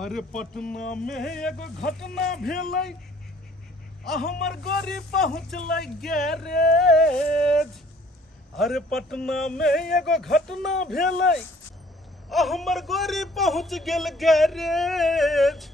अरे पटना में एगो घटना भेलै हमर गाड़ी पहुँचलै गैरेज। अरे पटना में एगो घटना भेलै हमर गाड़ी पहुँच गेल गैरेज।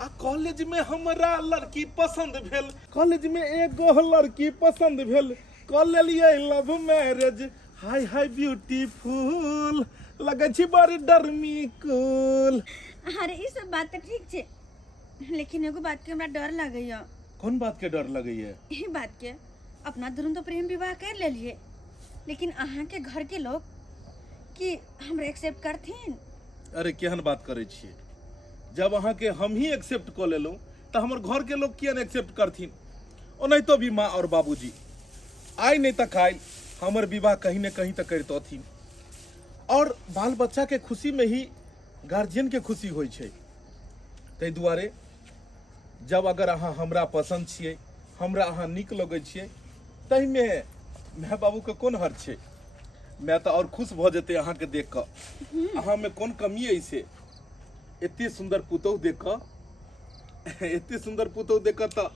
आ कॉलेज में हमरा लड़की पसंद भेल, कॉलेज में एगो लड़की पसंद भेल, कऽ लेलियै लव मैरेज। हाय हाय ब्यूटीफुल, लगे छी बड़ी डरमी कूल। अरे ई सब बात तो ठीक छे, लेकिन एगो बात के हमरा डर लगैया। कौन बात के डर लगैया? ई बात के अपना दुनू तो प्रेम विवाह कर लेलिए, लेकिन अहाँ के घर के लोग कि हमरा एक्सेप्ट करथिन? अरे केहन बात करे छिए, जब अहाँ के हम ही एक्सेप्ट कर लेलहुँ तो हमर घर के लोग किया एक्सेप्ट करथिन? ओनाहि तो भी माँ और बाबूजी आइ नहीं तक आयल हमर विवाह कहीं न कहीं तक करतथिन। और बाल बच्चा के खुशी में ही गार्जियन के खुशी होइ छै। ताहि दुआरे जब अगर अहाँ हमरा पसंद छिए, हमरा अहाँ नीक लगै छिए, तहि में माय बाबू के कोन हर छै? मैं तो और खुश भ जेते अहाँ के देख क। अहाँ में कोन कमी है से? एते सुंदर पुतौह देख क, एते सुंदर पुतौह देख क त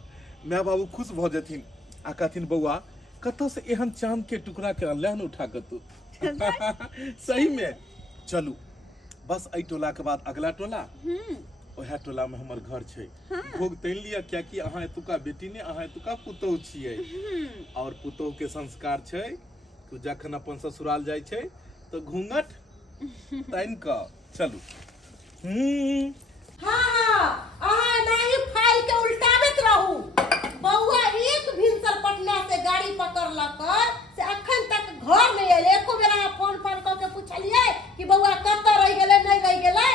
माय बाबू खुश भ जेथिन आ कहथिन बौआ कतौ से एहन चांद के टुकड़ा के अनलहन उठा के तू। सही में चलू, बस आई टोला के बाद अगला टोला, ओहे टोला में हमर घर छै। भोग तैन लिया, क्या कि अहाँ एतुका बेटी ने, अहाँ एतुका पुतौह छियै। और पुतौह के संस्कार छै कि जखन अपन ससुराल जाय छै तो घूंघट तैन क चलू। हाँ, अहाँ नहीं फाइल के उल्टावत रहू। बउआ एक भिनसर पटना से गाड़ी पकड़लक से अखन तक घर नहीं आयल। एको बेर अहाँ फोन क के पूछलिए कि बउआ कत रह गेलै नहीं रह गेलै?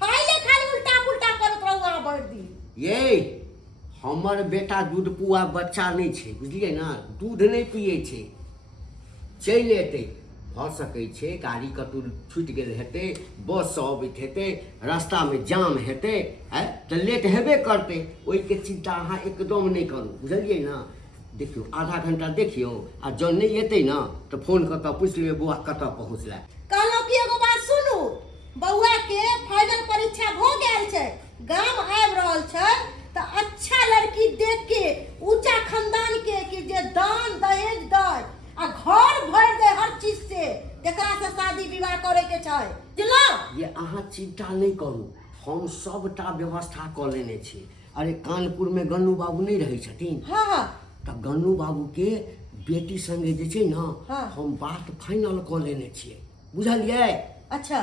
फाइले खाली उल्टा पुल्टा करत रहू अहाँ भरि दिन। ये हमर बेटा दूध पुआ बच्चा नहीं छे, बुझलिए ना? दूध नहीं पिए छे, चल एतै। भ सकै छे गाड़ी कतौ छूट गेल हेतै, बस से अबैत हेतै, रास्ता में जाम हेतै, तो लेट हेबे करतै। ओहि के चिंता अहाँ एकदम नहीं करू, बुझलिए ना? देखियो आधा घंटा देखियो, आ जब नहीं एतै ना तो फोन क के पूछ लेबै बौआ कतऽ पहुँचलै। कहलो कि एगो बात सुनू, बउआ के फाइनल परीक्षा भ गेल छै, गाम आबि रहल छै, तो अच्छा लड़की देख के ऊंचा खानदान के कि जे दान दहेज दे आ घर भर दे हर चीज से, जेकरा से शादी विवाह करे के छै, बुझलो? ये अहाँ चिंता नहीं करू, हम सबटा व्यवस्था क लेने छी। अरे कानपुर में गन्नू बाबू नहीं रहे छथिन? हाँ, तो गन्नू बाबू के बेटी संगे जे छै ना, हाँ। हम बात फाइनल क लेने छियै, बुझलियै? अच्छा,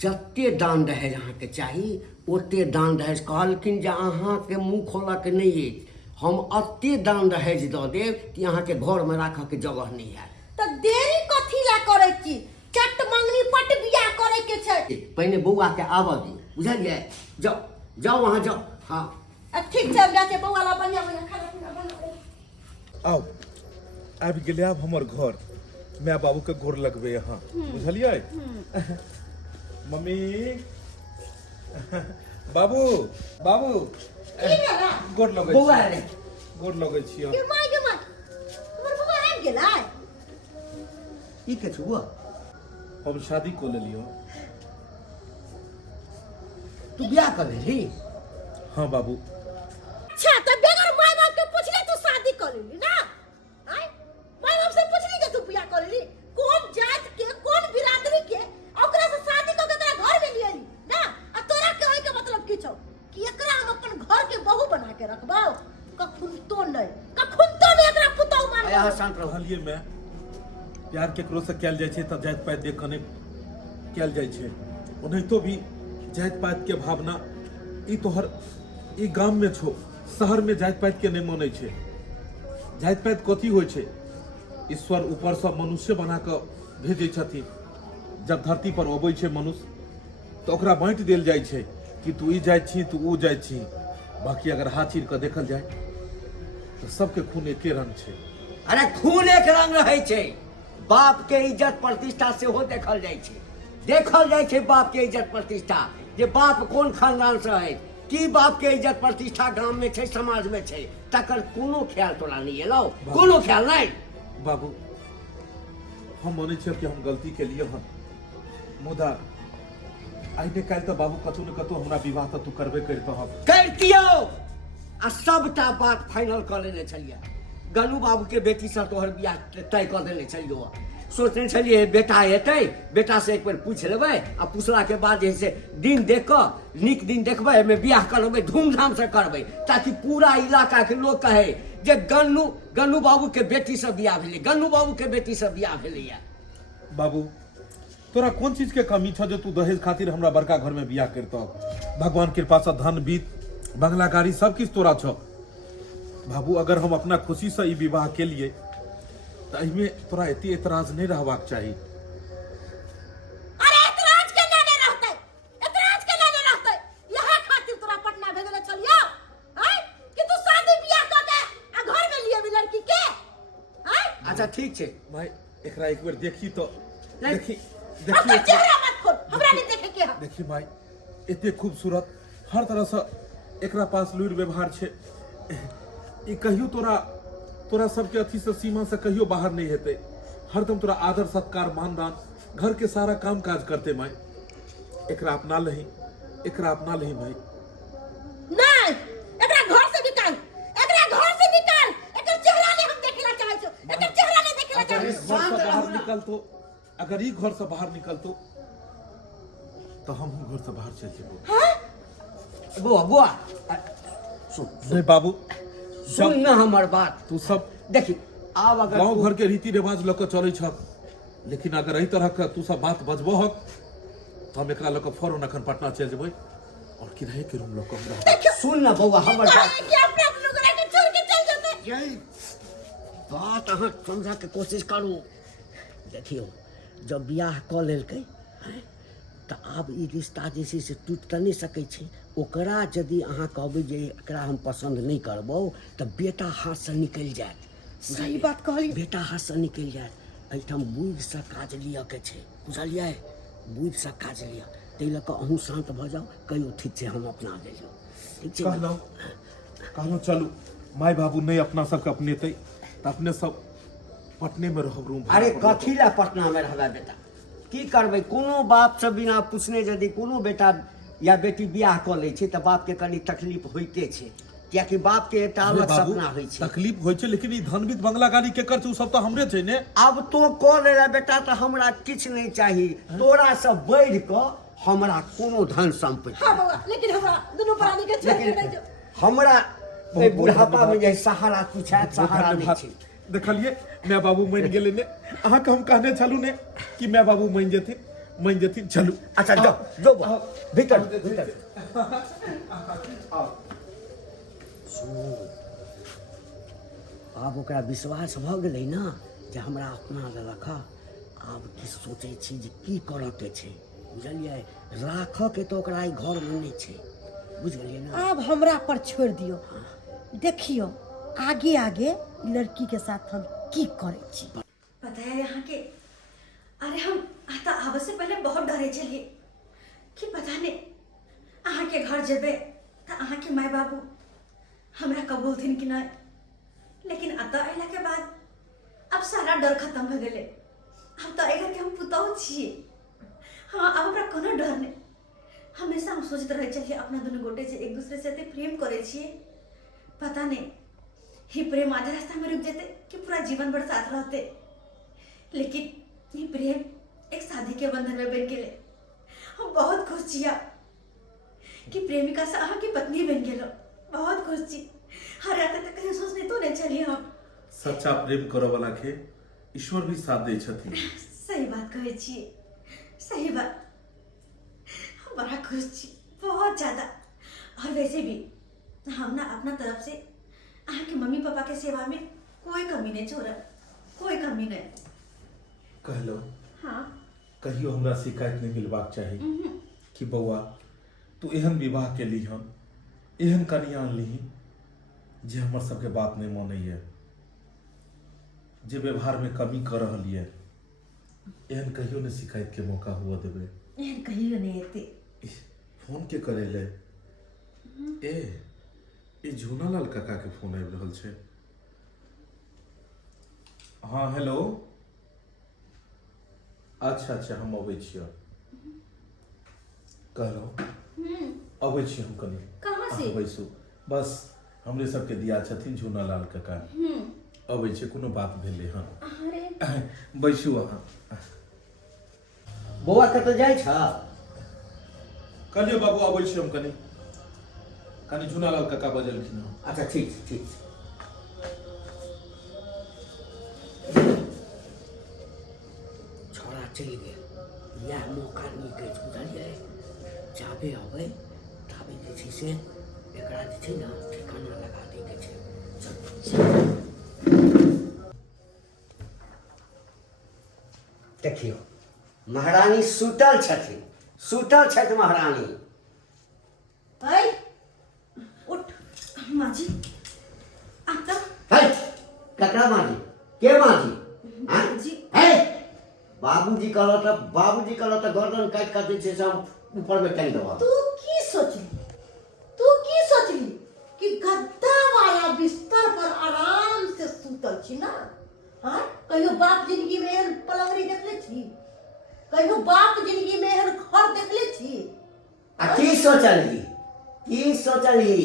जते दान दहेज अहाँके चाही ओते दान दहेज कहलखिन जे अहाँके मुँह खोलऽ के नहीं अछि। हम अते दान दहेज दऽ देब कि अहाँके घर में राखऽ के जगह नहीं है। तो देरी कथी ला करे छी? चट मंगनी पट बियाह करे के छै। पहले बौआ के आबऽ दी, बुझलियै? जाओ जाओ वहाँ जाओ। हाँ ठीक छै, जा छै बौआ ला बढ़िया बढ़िया खाना पीना बना। आओ आबि गेलै आब हमर घर, माय बाबू के गोर लगबे यहाँ, बुझलियै? मम्मी बाबू बाबू गोर लगै छी। बौआ रे गोर लगै छियै। के माय हमर बौआ आबि गेलै? ई के छै बौआ? हम शादी को लेलियो। तू बियाह कर लेली? हाँ बाबू। अच्छा, तो बगैर माय बाप के पूछले तू शादी कर लेली ना? आय माय बाप से पूछली जे तू बियाह कर लेली? कौन जात के, कौन बिरादरी के, ओकरा से शादी क के तोरा घर में लियली ना? आ तोरा के होय के मतलब की छौ कि एकरा हम अपन घर के बहू बना के रखबौ? कखुन तो नहीं एकरा पुतौ मान। यहाँ शांत रहो। कहलिए मैं प्यार केकरो से कैल जाय छै त जात पात देख के नहीं कैल जाय छै। ओनाहितो भी जात पात के भावना ई तोहर ई गांव में छो, शहर में जात पात के नहीं मानै छै। जात पात कथी होय छै? ईश्वर ऊपर से मनुष्य बना के भेजै छथिन। जब धरती पर अबै छै मनुष्य तो ओकरा बांट देल जाय छै कि तू ई जाय छी, तू ऊ जाय छी। बाकी अगर हाथ चीर के देखल जाए तो सबके खून एके रंग छै। अरे खून एक रंग रहे छै, बाप के इज्जत प्रतिष्ठा से हो देखल जाय छै। देखल जाय छै बाप के इज्जत प्रतिष्ठा, जे बाप कोन खानदान से है, की बाप के इज्जत प्रतिष्ठा गांव में छै, समाज में छै, तकर कोनो ख्याल तोरा नहीं एलो? कोनो ख्याल नहीं? बाबू हम माने छियै कि हम गलती के लिए हन, मुदा आई ने काल्हि तऽ बाबू कतहु ने कतहु हमरा विवाह तऽ तू करबे करितौ हम। करतियौ आ सबटा बात फाइनल कर लेने छलिए। गन्नू बाबू के बेटी से तोहर बियाह तय कर देने छलियो। सोचने छलिए बेटा एतै, बेटा से एक बेर पूछि लेबै आ पूछला के बाद जे है से दिन देख कऽ नीक दिन देखबै, एहिमे बियाह करबै, धूमधाम से करबै, ताकि पूरा इलाका के लोग कहे जे गन्नू बाबू के बेटी से बियाह भेलै, गन्नू बाबू के बेटी से बियाह भेलैया। बाबू तोरा कोन चीज के कमी छ जो तू दहेज खातिर हमरा बड़का घर में बियाह करतौ? भगवान कृपा से धन बीत बंगला गाड़ी सब किछ तोरा छ। बाबू अगर हम अपना खुशी से ई विवाह के लिए तो एहिमे तोरा एते एतराज नहीं रहबाक चाही। अरे एतराज के ना रहतै, एतराज के ना रहतै। यही खातिर तोरा पटना भेजले छलियो हैं कि तू शादी बियाह क के आ घर में लिए भी लड़की के हैं। अच्छा ठीक छै भाई एकरा एक बेर देखी तो देखी अपना चेहरा मत खोल, हमरा नहीं देखे के है। देखी भाई एते खूबसूरत हर तरह से एकरा पास लुरि व्यवहार छे। ई कहियो तोरा सबके अथी से सीमा से कहियो बाहर नहीं हेते। हरदम तोरा आदर सत्कार मानदान घर के सारा काम काज करते माई। एकरा अपना लही भाई। नहीं एकरा घर से निकाल, एकरा घर से निकाल। एकर चेहरा नहीं हम देखेला चाहै छौ, एकर चेहरा नहीं देखेला चाहै छौ। अगर ई घर से बाहर निकलतो तो हम घर से बाहर चल जेबो। बुआ सुन नहीं बाबू सुन ना हमर बात। तू सब देखी आब अगर गांव घर के रीति रिवाज लऽ कऽ चलै छ, लेकिन अगर एहि तरह के तू सब बात बजबो हक तो हम एकरा लऽ कऽ फौरन अखन पटना चलि जेबै और किराए के रूम लऽ कऽ हमरा। सुन ना बौआ हमर बात, कि अपना लोग के छोड़ के चल जेते। यही बात अहाँ समझा के कोशिश करू। देखियो जब बियाह कऽ लेलकै तऽ आब ई रिश्ता जे छै से टूटि तऽ नहि सकै छै। ओकरा यदि अहाँ कहबै जे एकरा हम पसन्द नहीं करबौ तऽ बेटा हाथ से निकलि जायत। सही बात कहली। बेटा हाथ से निकलि जायत। एहिठाम बुद्धि से काज लिअ के छै, बुझलियै? बुद्धि से काज लिअ। ताहि लऽ कऽ अहूँ शान्त भऽ जाउ, कहियो ठीक छै हम अपना लेलहुँ। ठीक छै कहलहुँ चलू माय बाबू नहीं अपना सबके अपनेतै तऽ अपने सब पटने में रहब रूम। अरे कथी लए पटना में रहबै बेटा? की करबै? कोनो बाप से बिना पूछने यदि कोनो बेटा या बेटी बियाह कऽ लै छै तऽ बाप के कनी तकलीफ होइते छै, कियाकि बाप के एकटा अलग सपना होइ छै। तकलीफ होइ छै लेकिन ई धनवित बंगला गाड़ी के कर छै, उ सब तऽ हमरे छै ने। अब तो कऽ ले बेटा तऽ हमरा किछु नहीं चाही। तोरा से बढ़ि कऽ हमरा कोनो धन संपत्ति। हां बउआ, लेकिन हमरा दुनू प्राणी के छोड़ के नहीं जो। हमरा ए बुढ़ापा में जे सहारा तू छै, सहारा नहीं छै। देखलिए माय बाबू मान गेले ने। अहाँ के हम कहने छलू ने कि माय बाबू मान जेथिन। चलू अच्छा जो भीतर भीतर। आब ओकरा विश्वास भऽ गेलै ना जे हमरा अपना लेलक। आब की सोचै छी जे की करऽ के छै, बुझलियै? राखऽ के तो ओकरा ई घर में नहीं छै, बुझ गेलियै ना? अब हमरा पर छोड़ दियो। देखियो आगे आगे लड़की के साथ हम की करे छी। पता है यहाँ के, अरे हम आता आवे से पहले बहुत डरे चलिए कि पता नहीं अहाँ के घर जेबे तो अहाँ के माय बाबू हमरा कबूल थिन कि नहीं। लेकिन अतः अला के बाद अब सारा डर खत्म हो गए। अब तो एकर के हम पुतौ छिए। हाँ अब हमरा कोनो डर नहीं। हमेशा हम सोचते रहे चलिए अपना दोनों गोटे से एक दूसरे से प्रेम करे छिए। पता नहीं ही प्रेम आधे रास्ता में रुक जाते कि पूरा जीवन भर साथ रहते। लेकिन ये प्रेम एक शादी के बंधन में बन गए। हम बहुत खुश छिया कि प्रेमिका से अहाँ की पत्नी बन गए। बहुत खुश छी। हर रात तक कहीं सोचने तो नहीं चलिए हम। सच्चा प्रेम करे वाला के ईश्वर भी साथ दे छथिन। सही बात कहे छी, सही बात। हम बड़ा खुश छी, बहुत ज्यादा। और वैसे भी हम ना अपना तरफ से अहाँ के मम्मी पापा के सेवा में कोई कमी नहीं छोड़ा, कोई कमी नहीं। कहलो हाँ कहियो हमरा शिकायत नहीं मिलबाक चाही कि बौआ तू एहन विवाह के लीहन, एहन कन्या लीही जे हमर सबके बात नहीं मानैए, जे व्यवहार में कमी कर रहल ये। एहन कहियो ने शिकायत के मौका हुआ देबे। एहन कहियो नहीं एते। फोन के करे ले ए झूनालाल काका के फोन आबि रहल छै। हाँ हेलो। अच्छा हम अबै छियै। कहलो अबै छी हम कनी कहाँ से? बैसू बस हमरे सबके दिया छथिन झूना लाल काका अबै छै कोनो बात भेलै हँ अरे बैसू अहाँ बौआ कतऽ जाइ छ कहलियो बाबू अबै छी हम कनी कनी झूना लाल काका बजलखिन हँ अच्छा ठीक छै ठीक छै छोड़ा चलि गेल इएह मौका नीक अछि बुझलियै जाबे अबै ताबे जे छै से एकरा जे छै ने ठिकाना लगा दैके छै चल देखियौ महारानी सुतल छथि महारानी ऐ उठ माँ जी आता है ककरा माजी के माजी हाँ जी है बाबूजी कहलक तऽ गर्दन काटि कऽ जे छै से हम ऊपर में टांगि देबऽ तू की सोचली कि गद्दा वाला बिस्तर पर आराम से सुतल छी ना हाँ कहियो बाप जिंदगी में एहन पलंगरी देखले छी कहियो बाप जिंदगी में एहन घर देखले छी आ की सोचली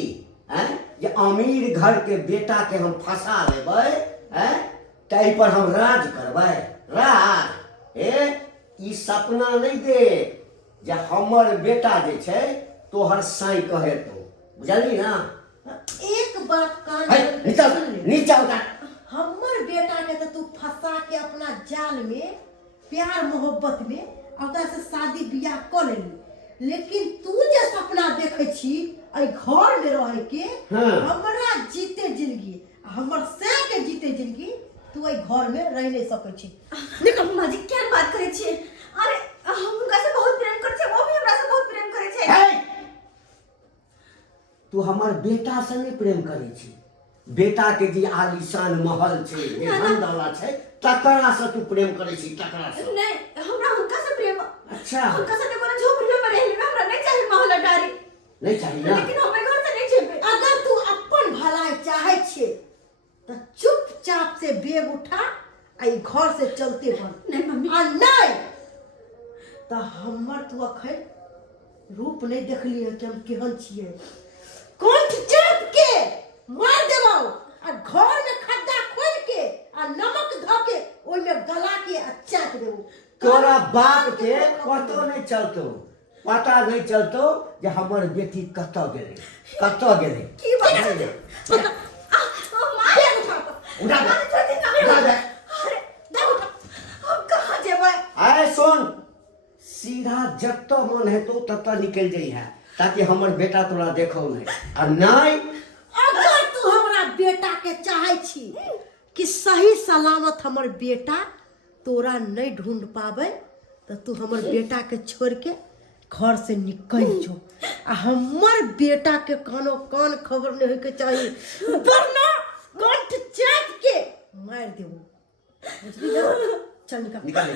हैं जे अमीर घर के बेटा के हम फंसा लेबै हैं ताहि पर हम राज करबै राज ई सपना नहीं देख जे हमर बेटा जे छै तोहर साई कहेतो बुझली ना एक बात कान है में सुन ले। नीचा उतार हमर बेटा के तो तू फंसा के अपना जाल में प्यार मोहब्बत में ओकरा से शादी बियाह कर लेली लेकिन तू जे सपना देखे छी आई घर में रहे के हाँ। हमरा जीते जिंदगी हमर से के जीते जिंदगी तू आई घर में रह नहीं सकै छी देखो माँ जी क्या बात करे छे अरे हम उनका से बहुत प्रेम करे छे वो भी हमरा से बहुत प्रेम करे छे है तू हमर बेटा से नहीं प्रेम करै छी बेटा के जे आलीशान महल छै धन दौलत छै तकरा से तू प्रेम करै छी तकरा से नहीं हमरा उनका से प्रेम अच्छा उनका से कोनो झोपड़ी में रहली में हमरा नहीं चाहिए माहौल डारी नहीं चाहिए ना लेकिन हमें घर से नहीं जेबे अगर तू अपन भलाई चाहे छे तो चुपचाप से बैग उठा आई घर से चलते बन नहीं मम्मी आ नहीं तो हमर तू अखन रूप नहीं देखली है कि हम केहन छिए कंठ चाप के मार देबो आ घर में खड्डा खोल के आ नमक ध के ओइ में गला के आ चाट देबो तोरा बाप के पता नहीं चलतो जे हमर बेटी कतऽ गेलै की बात है माँ उठा दे उठा दे अरे देखो हम कहाँ जेबे आए सुन सीधा जत्तो मन हेतौ तत्तो निकल जाइ है ताकि हमर बेटा तोरा देखौ नहीं आ नहीं अगर तू हमरा बेटा के चाहे छी कि सही सलामत हमर बेटा तोरा नहीं ढूंढ पावे तो तू हमर बेटा के छोड़ के घर से निकल जो आ हमर बेटा के कानो कान खबर नहीं होके चाहिए वरना कंठ चाट के मार देबो बुझली ना चल निकल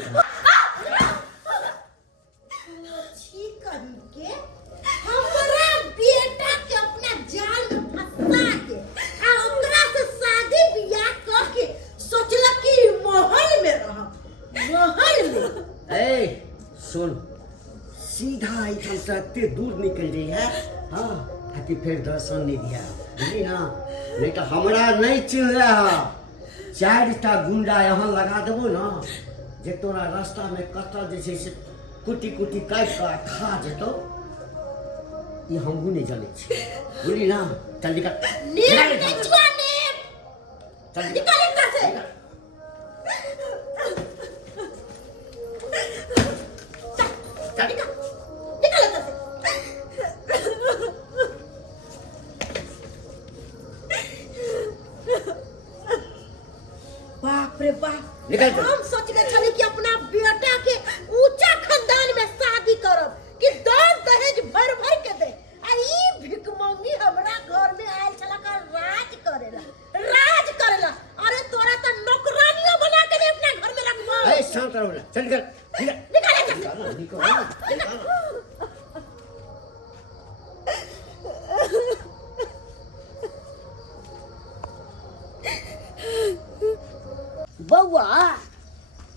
छी करी के हमरा बेटा के अपना जाल में फंसा के आ ओकरा से शादी बियाह कर के सोचलक कि महल में रहब महल में ए सुन सीधा इधर से एते दूर निकल जाइ है हाँ ताकि फिर दर्शन नहीं दिया बुझली ना नहीं तो हमरा नहीं चिन्ह रहा 4टा गुंडा यहाँ लगा देबो ना जे तोरा रास्ता में कतऽ जे छै से कुटी कुटी काटि कऽ खा जेतौ ये हमहू नहीं जाने छी बुझली ना चल निकल नीर के जुआने चल निकल इधर से चल निकल इधर से बाप रे बाप निकल जा। हम सोच के चले कि अपना बेटा के ऊंचा खानदान में शादी करब कि दान दहेज भर भर के दे आ ई भिकमंगी हमरा घर में आयल छला का राज करेला अरे तोरा तो नौकरानियों बना के भी अपना घर में रखबो ए शांत रहो चल निकल निकल निकल बौआ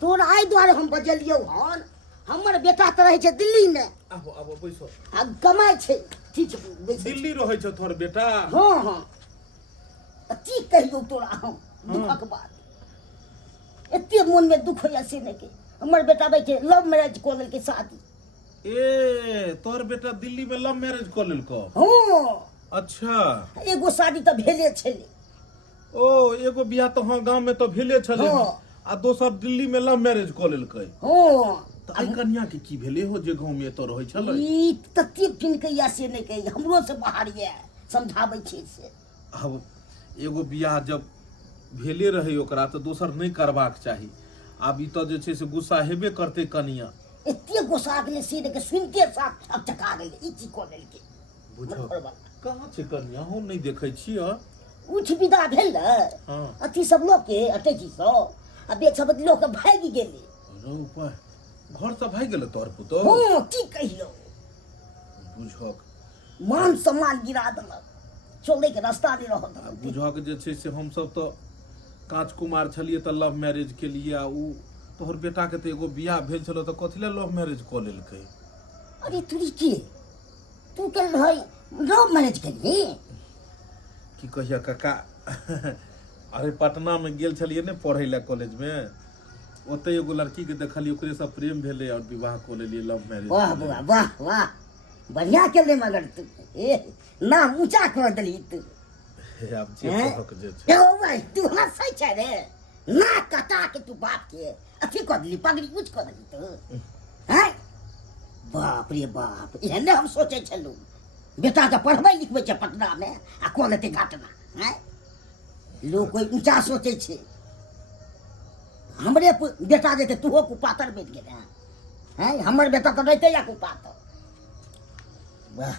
तोरा आई द्वारे हम बजलियौ हन हमर बेटा तो रहे छै दिल्ली में अब बैसो आ कमाई छै ठीक बैस दिल्ली रहै छ तोहर बेटा हाँ हाँ की कहियो तोरा हम दुखक बात एते मन में दुख होया से नहीं के हमर बेटा बैठे लव मैरिज कऽ लेलकै शादी ए तोहर बेटा दिल्ली में लव मैरिज कऽ लेलको हाँ अच्छा एगो शादी तऽ भेले छलै ओ एगो बियाह तो हाँ गांव में तो भेले छले हाँ। आ दोसर दिल्ली में लव मैरिज कऽ लेलकै हाँ त आई कन्या के की भेले हो जे गांव में तो रहै छलै ई तते पिन के या से नहीं कही हमरो से बाहर ये समझाबै छै से अब एगो बियाह जब भेले रहे ओकरा तो दोसर नहीं करबाक चाही आब ई तो जे छै से गुस्सा हेबे करते कनिया एते गोसा गेलै से देख सुनते साथ अब चका गेलै ई की कऽ लेलकै बुझो कहाँ छै कनिया हम नहीं देखै छियै उठ विदा भेल हाँ अथी सब लोग के अटैची सब आ बेच सब लोग के भागि गेलै अरे ऊपर घर से भाग गेल तोहर पुतो हाँ की कहियो बुझक मान सम्मान गिरा देलक चले के रास्ता नहीं रह देलक बुझक जे छै से हम सब तो कांच कुमार छलिए त लव मैरिज के लिए आ उ तोहर बेटा के तो एगो बियाह भेल छलो त कथि ले लव मैरिज कऽ लेलकै अरे तू के तू कल भाई लव मैरिज करी की कहिया काका अरे पटना में गेल छलिए ने पढ़ै ले कॉलेज में ओते एगो लड़की के देखलिए ओकरे से प्रेम भेले और विवाह कऽ लेलिए लव मैरिज वाह वाह वाह वाह बढ़िया केले मगर तू ए नाम ऊंचा कर देली तू अब जे हैं? कहक जे छै ए भाई तू हंसै छै रे ना कटा के तू बाप के अथी कर देली पगड़ी ऊंच कर देली तू हैं बाप रे बाप एहने हम सोचे छलू बेटा के पढ़बै लिखबै छै पटना में आ कऽ लेतै घटना हैं लोग कोई ऊंचा सोचे छै हमरे बेटा जेते तूहो कुपातर बैठ गेले हैं हमर बेटा तो रहते या कुपातर वाह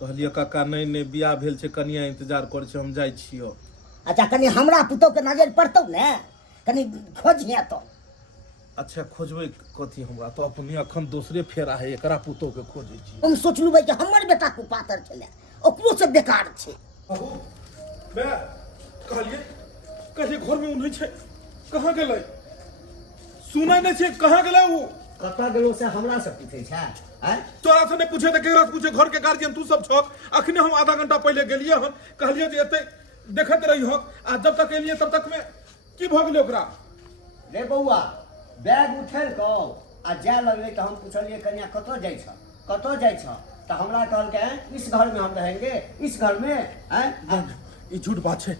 कहलिए काका नहीं नहीं बियाह भेल छै कनिया इंतजार करै छै हम जाइ छियो अच्छा कनी हमरा पुतौ के नजर पड़तौ ने कनी खोजिया तो अच्छा खोजबै कथी हमरा तो अपने अखन दोसरे फेरा है एकरा पुतो के खोजै छी हम सोचलू भाई कि हमर बेटा कुपातर छले ओकरो से बेकार छै बाबू मैं कहलिए घर में उन्हें छै कहाँ गेलै सुनै नहीं छै कहाँ गेलै वो कतऽ गेलो से हमरा से पूछे छै हैं तोरा से नहीं पूछे तो केकरा से पूछे घर के गार्जियन तू सब छक अखने हम आधा घंटा पहले गेलिए हन कहलिए जे एते देखत रही हो आ जब तक एलिए तब तक में की भ गेलै ओकरा रे बौआ बैग उठेल कौ आ जाय लगले तो हम पूछलिए कन्या कतऽ जाइ छ तो हमरा कहलकै इस घर में हम रहेंगे इस घर में हैं ई झूठ बात छै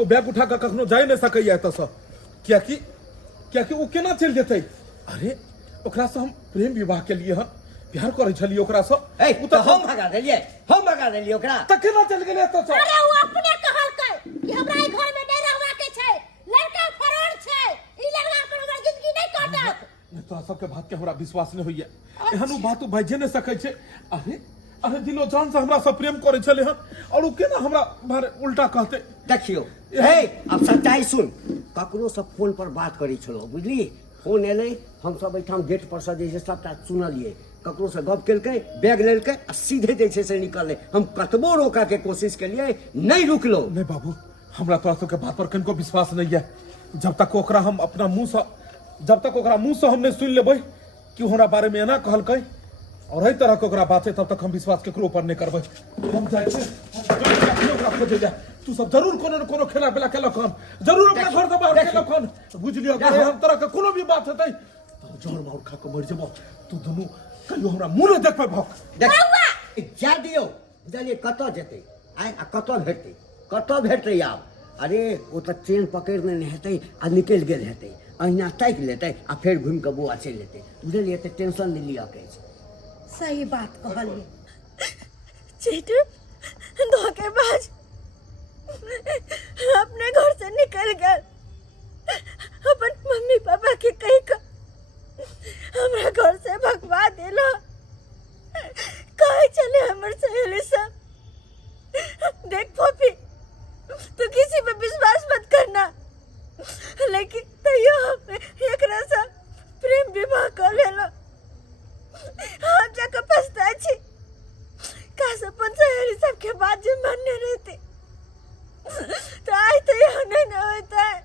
ओ बैग उठा के कखनो जाय नहीं सकैया एतऽ से कियाकि ओ केना चलि जेतै अरे ओकरा से हम प्रेम विवाह के लिए हन प्यार करै छलिए ओकरा से ए उ तो हम भगा देलिए ओकरा त केना चलि गेलै एतऽ से अरे वो अपने कहलकै कि हमरा ई घर में नहीं रहबा के छै लड़का फरार छै ई लगला पर हमर जिंदगी नहीं कटत नहीं तोरा सबके बात के हमरा विश्वास नहीं होइया एहन बात तो बाजे नहीं सकै छै अरे दिलो जान से हमरा से प्रेम करे छले हन और उ केना हमरा बारे उल्टा कहते देखियो हे अब सच्चाई सुन ककरो से फोन पर बात करी छलो बुझली फोन एलै हम सब एठाम गेट पर से जे छै सबटा सुनलिए ककरो से गप केलकै बैग लेलकै आ सीधे जे छै से निकललै हम कतबो रोका के कोशिश केलिए नहीं रुकलो नहीं बाबू हमरा तोरा सबके बात पर कनिको विश्वास नहीं है जब तक ओकरा हम अपना मुंह से हम नहीं सुन लेबै कि हमरा बारे में एना कहलकै और एहि तरह के ओकरा बात है तब तक हम विश्वास केकरो ऊपर नहीं करबै हम जाइ छै ओकरा खोजे जा तू सब जरूर कोनो न कोनो खेला बेला केलक हन जरूर अपना घर से बाहर केलक हन बुझलियो अगर हम तरह के कोनो भी बात हेतै तो जहर मार खा के मर जेबो तू दुनू कहियो हमरा मुंह नहीं देखबै भक देख जा दियो बुझलिए कतऽ जेतै आ कतऽ भेटतै आब अरे वो तो ट्रेन पकड़ने नहीं हेतै आ निकलि गेल हेतै अहिना ताकि लेतै आ फेर घुमि कऽ बौआ चलि लेतै बुझलिए तऽ टेंशन नहीं लिअ के छै सही बात कहलिए चीटू धोखेबाज अपने घर से निकल गए अपन मम्मी पापा के कही का हमरा घर से भगवा दिलो कहे चले हमर सहेली सब देख पोपी तू किसी पे विश्वास मत करना लेकिन तैयो हम एकरा से प्रेम विवाह कर लेलो हम जाकर पछता छी काश अपन सहेली सबके बात जो मानने रहते तो आज तो यह नहीं ना होता है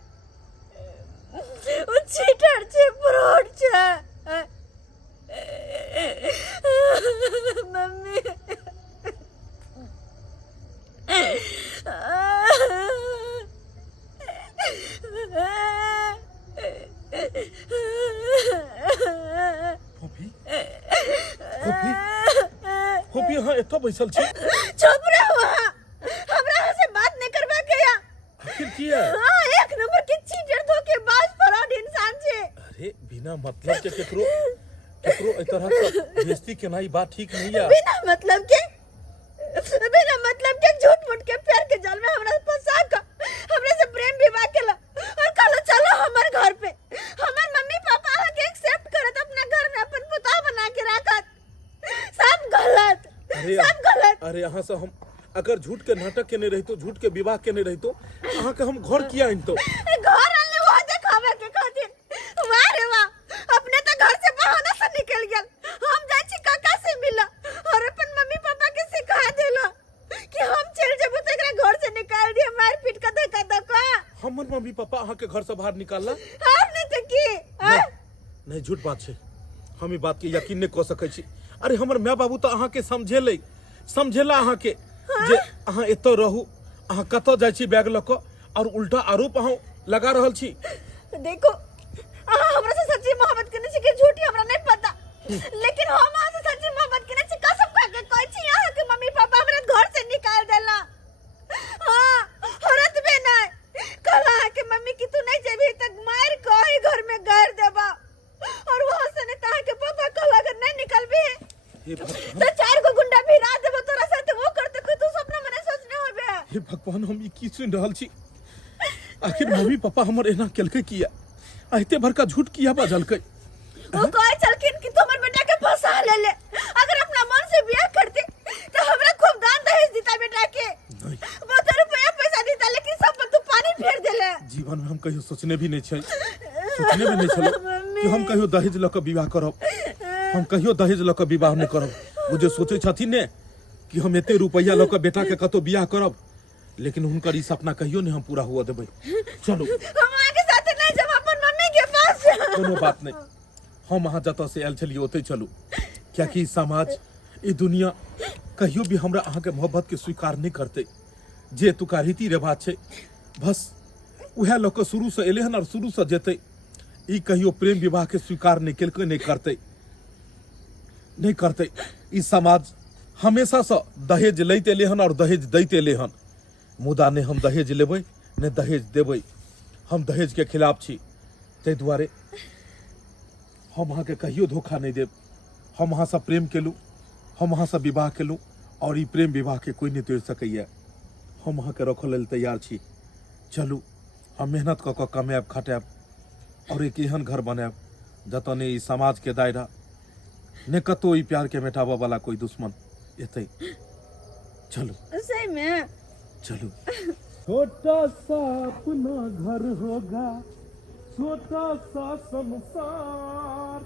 वो चीटर छे फ्रॉड छे मम्मी फूफी फूफी फूफी हाँ एतो बैसल छी चुप रहो हमरा से बात नहीं करबा के या आखिर की है हां एक नंबर के चीटर धोखेबाज फ्रॉड इंसान छे। अरे बिना मतलब के केकरो केकरो ए तरह से बेइज्जती केनाई बात ठीक नहीं है। बिना मतलब के झूठ मूठ के प्यार के जाल में हमरा फंसा के हमरे से प्रेम विवाह केला और कहलो चलो हमर घर पे हमर मम्मी पापा के एक्सेप्ट करत अपना घर में अपन पुता बना के रखत। सब गलत सब गलत। अरे यहाँ से हम अगर झूठ के नाटक के नहीं रही तो झूठ के विवाह के नहीं रही तो यहाँ के हम घर किया इन तो घर आने वो देखावे के खातिर वाह रे वाह अपने तो घर से बहाना से निकल गया। हम जाय छी काका से मिला और अपन मम्मी पापा के सिखा देला कि हम चल जेबो तो एकरा घर से निकाल दिए मार पीट के धक्का धक्का। हमर मम्मी पापा अहाँ के घर से बाहर निकालला और नहीं तो की नहीं झूठ बात है हम ई बात के यकीन नहीं कर सकै छी। अरे हमर माय बाबू तो अहाँ के समझेला अहाँ के जे अहाँ एतो रहू अहाँ कतो जाय छी बैग ल क और उल्टा आरोप अहाँ लगा रहल छी। देखो हमरा से सच्ची मोहब्बत करने छी कि झूठी हमरा नहीं पता लेकिन हम अहाँ से सच्ची मोहब्बत करने छी कसम खा के कहै छी अहाँ के मम्मी पापा हमरा घर से निकाल देला। हां औरत में नहीं कहला के मम्मी की तू नहीं जेबी तक मार के ही घर में गाड़ देबा और वो से ने ताहा के पापा कहला अगर नहीं निकलबी तो 4 गो गुंडा भिड़ा देबो तोरा साथ वो करते कोई तू सपना मने सोचने होबे। हे भगवान हम ई की सुन रहल छी। आखिर मम्मी पापा हमर एना केलकै किया आते भर का झूठ किया बजलकै वो कहे चलकिन कि तुम हमर बेटा के फंसा ले अगर अपना मन से ब्याह करते तो हमरा खूब दान दहेज देता बेटा के वो तो रुपया पैसा देता लेकिन सब पर तू पानी फेर देले। जीवन में हम कहियो सोचने भी नहीं छलो कि हम कहियो दहेज ल के विवाह करब हम कहियो दहेज ल के विवाह नहीं करब। वो जे सोचे छथिन ने कि हम एते रुपया ल के बेटा के कतो बियाह करब लेकिन हुनकर ई सपना कहियो नहीं हम पूरा हुआ देबै। चलो हम आगे साथे नहीं जब अपन मम्मी के पास कोनो बात नहीं हम वहां जत से आयल छलिए ओते चलू क्या कि समाज ई दुनिया कहियो भी हमरा अहाँ के मोहब्बत के स्वीकार नहीं करते जे तुका रीति रिवाज छै बस उहे लोग शुरू से एले हन और शुरू से जेते ई कहियो प्रेम विवाह के स्वीकार नहीं केलकै नहीं करते ई समाज हमेशा से दहेज लैते एले हन और दहेज दैते एले हन मुदा ने हम दहेज लेबै ने दहेज देबै हम दहेज के खिलाफ छी। तै दुआरे हम अहाँ के कहियो धोखा नहीं देब हम अहाँ से प्रेम केलू हम अहाँ से विवाह केलू और ई प्रेम विवाह के कोई नहीं तोड़ सकैया हम अहाँ के रखऽ लेल तैयार छी। चलू हम मेहनत कऽ कमाएब खटाएब और एक एहन घर बनाएब जतऽ ने ई समाज के दायरा ने कतो ई प्यार के मेटाबऽ वाला कोई दुश्मन एतै। चलू सही में चलो छोटा सा अपना घर होगा छोटा सा संसार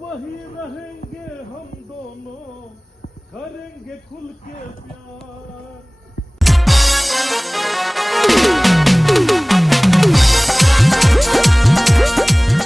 वही रहेंगे हम दोनों करेंगे खुल के प्यार।